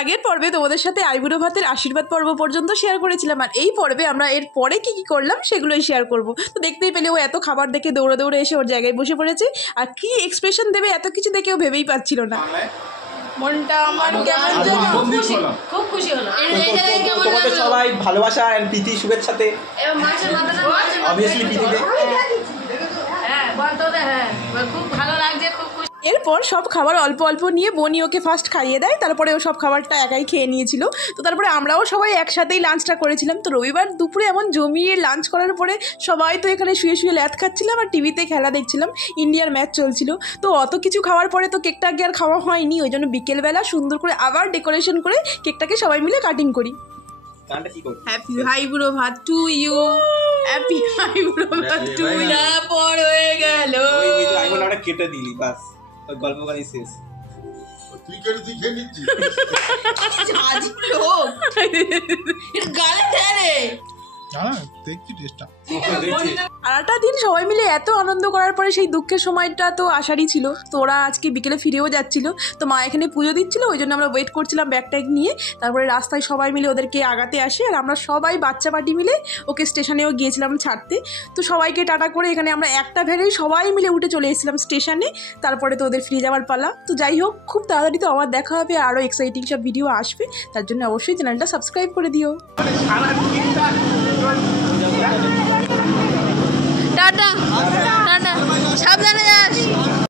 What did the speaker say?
আগের পর্বে তোমাদের সাথে আইবুড়ো ভাতের আশীর্বাদ পর্ব পর্যন্ত শেয়ার করেছিলাম, আর এই পর্বে আমরা এর পরে কি কি করলাম সেগুলোই শেয়ার করব। তো দেখতেই পেলে ও এত খাবার দেখে দৌড়ে দৌড়ে এসে ওর জায়গায় বসে পড়েছে, আর কি এক্সপ্রেশন দেবে এত কিছু দেখে ও ভেবেই পাচ্ছিল না। মনটা আমার কেমন যেন খুব খুশি হলো। তোমাদের সবাই ভালোবাসা এন্ড প্রীতি শুভেচ্ছাতে অবভিয়াসলি প্রীতিতে হ্যাঁ বলতো হ্যাঁ খুব ভালো লাগছে, খুব খুশি। এরপর সব খাবার অল্প অল্প নিয়ে বনি ওকে ফার্স্ট খাইয়ে দেয়, তারপরে ও সব খাবারটা একাই খেয়ে নিয়েছিল। তো তারপরে আমরাও সবাই একসাথেই লাঞ্চটা করেছিলাম। তো রবিবার দুপুরে এমন জমিয়ে লাঞ্চ করার পরে সবাই তো এখানে শুয়ে শুয়ে ল্যাথ খাচ্ছিলাম আর টিভিতে খেলা দেখছিলাম, ইন্ডিয়ার ম্যাচ চলছিল। তো অত কিছু খাওয়ার পরে তো কেকটা আগে আর খাওয়া হয়নি, ওই জন্য বিকেলবেলা সুন্দর করে আবার ডেকোরেশন করে কেকটাকে সবাই মিলে কাটিং করি। হ্যাপি ভাইবুড়ো ভাত টু ইউ, হ্যাপি ভাইবুড়ো ভাত টু ইউ। পর হয়ে গেল আইবুড়োটা কেটে দিলি, বাস গল্প গানি শেষ। তুই কেটে তুই খেয়ে নিচ্ছিস গালে ঢেলে দেখছি টেস্টটা। সারাটা দিন সবাই মিলে এত আনন্দ করার পরে সেই দুঃখের সময়টা তো আসারই ছিল। তো ওরা আজকে বিকেলে ফিরেও যাচ্ছিল, তো মা এখানে পুজো দিচ্ছিল, ওই জন্য আমরা ওয়েট করছিলাম ব্যাগ ট্যাগ নিয়ে। তারপরে রাস্তায় সবাই মিলে ওদেরকে আগাতে আসে, আর আমরা সবাই বাচ্চা পার্টি মিলে ওকে স্টেশনেও গিয়েছিলাম ছাড়তে। তো সবাইকে টাটা করে এখানে আমরা একটা ভ্যানেই সবাই মিলে উঠে চলে এসেছিলাম স্টেশনে। তারপরে তো ওদের ফিরে যাওয়ার পালা। তো যাই হোক, খুব তাড়াতাড়ি তো আবার দেখা হবে, আরও এক্সাইটিং সব ভিডিও আসবে, তার জন্য অবশ্যই চ্যানেলটা সাবস্ক্রাইব করে দিও। টাটা টাটা, সাবধানে যাস।